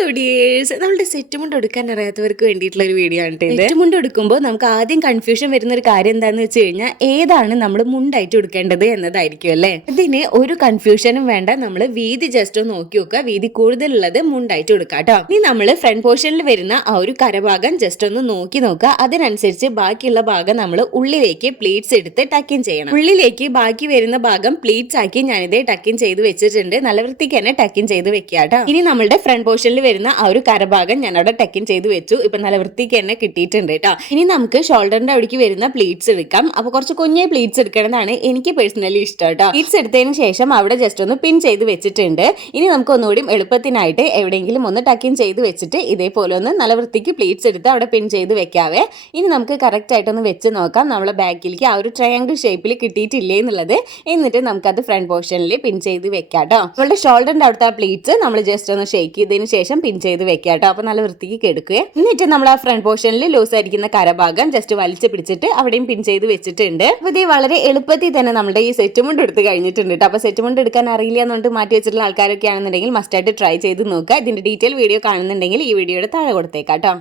Hello നമ്മുടെ set മുണ്ട് എടുക്കാൻ അറിയാത്തവർക്ക് വേണ്ടിയിട്ടുള്ള ഒരു വീഡിയോ ആണ് സെറ്റ് മുണ്ട് എടുക്കുമ്പോൾ നമുക്ക് ആദ്യം കൺഫ്യൂഷൻ വരുന്ന ഒരു കാര്യം എന്താണെന്ന് വെച്ച് കഴിഞ്ഞാൽ ഏതാണ് നമ്മൾ മുണ്ടായിട്ട് എടുക്കേണ്ടത് എന്നതായിരിക്കും അല്ലേ? ഇതിന് ഒരു കൺഫ്യൂഷനും വേണ്ട. നമ്മൾ വീതി ജസ്റ്റ് ഒന്ന് നോക്കി നോക്കുക. വീതി കൂടുതലുള്ളത് മുണ്ടായിട്ട് എടുക്കാം കേട്ടോ ഇനി നമ്മൾ ഫ്രണ്ട് പോർഷനിൽ വരുന്ന ആ ഒരു കരഭാഗം ജസ്റ്റ് ഒന്ന് നോക്കി നോക്കുക. അതിനനുസരിച്ച് ബാക്കിയുള്ള ഭാഗം നമ്മൾ ഉള്ളിലേക്ക് പ്ലീറ്റ്സ് എടുത്ത് ടക്കിൻ ചെയ്യണം. ഉള്ളിലേക്ക് ബാക്കി വരുന്ന ഭാഗം പ്ലീറ്റ്സ് ആക്കി ഞാനിതേ ടക്കിൻ ചെയ്ത് വെച്ചിട്ടുണ്ട്. നല്ല വൃത്തിക്ക് തന്നെ ടക്കിൻ ചെയ്ത് വെക്കുക കേട്ടോ ഇനി നമ്മളുടെ ഫ്രണ്ട് പോർഷനിൽ വരുന്ന ആ ഒരു കരഭാഗം ഞാൻ അവിടെ ടെക്കിൻ ചെയ്ത് വെച്ചു. ഇപ്പൊ നല്ല വൃത്തിക്ക് തന്നെ കിട്ടിയിട്ടുണ്ട് കേട്ടോ ഇനി നമുക്ക് ഷോൾഡറിന്റെ അവിടേക്ക് വരുന്ന പ്ലീറ്റ്സ് എടുക്കാം. അപ്പൊ കുറച്ച് കുഞ്ഞേ പ്ലീറ്റ്സ് എടുക്കണമെന്നാണ് എനിക്ക് പേഴ്സണലി ഇഷ്ടം കേട്ടോ പ്ലീറ്റ്സ് എടുത്തതിന് ശേഷം അവിടെ ജസ്റ്റ് ഒന്ന് പിൻ ചെയ്ത് വെച്ചിട്ടുണ്ട്. ഇനി നമുക്ക് ഒന്നുകൂടി എളുപ്പത്തിനായിട്ട് എവിടെയെങ്കിലും ഒന്ന് ടക്കിൻ ചെയ്ത് വെച്ചിട്ട് ഇതേപോലെ ഒന്ന് നല്ല വൃത്തിക്ക് പ്ലീറ്റ്സ് എടുത്ത് അവിടെ പിൻ ചെയ്ത് വെക്കാവേ. ഇനി നമുക്ക് കറക്റ്റ് ആയിട്ടൊന്ന് വെച്ച് നോക്കാം. നമ്മളെ ബാക്കിലേക്ക് ആ ഒരു ട്രയാങ്കിൾ ഷേപ്പിൽ കിട്ടിയിട്ടില്ലേ എന്നുള്ളത്. എന്നിട്ട് നമുക്കത് ഫ്രണ്ട് പോർഷനിൽ പിൻ ചെയ്ത് വെക്കാം കേട്ടോ നമ്മളുടെ ഷോൾഡറിന്റെ അവിടുത്തെ ആ പ്ലീറ്റ്സ് നമ്മൾ ജസ്റ്റ് ഒന്ന് ഷേക്ക് ചെയ്തതിന് ശേഷം പിൻ ചെയ്ത് വെക്കുക കേട്ടോ അപ്പൊ നല്ല വൃത്തിക്ക് കെടുക്കുക എന്നിട്ട് നമ്മൾ ആ ഫ്രണ്ട് പോർഷനിൽ ലൂസ് ആയിരിക്കുന്ന കരഭാഗം ജസ്റ്റ് വലിച്ച് പിടിച്ചിട്ട് അവിടെയും പിൻ ചെയ്ത് വെച്ചിട്ടുണ്ട്. അപ്പോൾ ഇത് വളരെ എളുപ്പത്തിൽ തന്നെ നമ്മുടെ ഈ സെറ്റ് മുണ്ട് എടുത്ത് കഴിഞ്ഞിട്ടുണ്ട് കേട്ടോ അപ്പോൾ സെറ്റ് മുണ്ട് എടുക്കാൻ അറിയില്ല എന്നുകൊണ്ട് മാറ്റി വെച്ചിട്ടുള്ള ആൾക്കാരൊക്കെ ആണെന്നുണ്ടെങ്കിൽ മസ്റ്റായിട്ട് ട്രൈ ചെയ്ത് നോക്കുക. ഇതിന്റെ ഡീറ്റെയിൽ വീഡിയോ കാണുന്നുണ്ടെങ്കിൽ ഈ വീഡിയോയുടെ താഴെ കൊടുത്തേക്കാം കേട്ടോ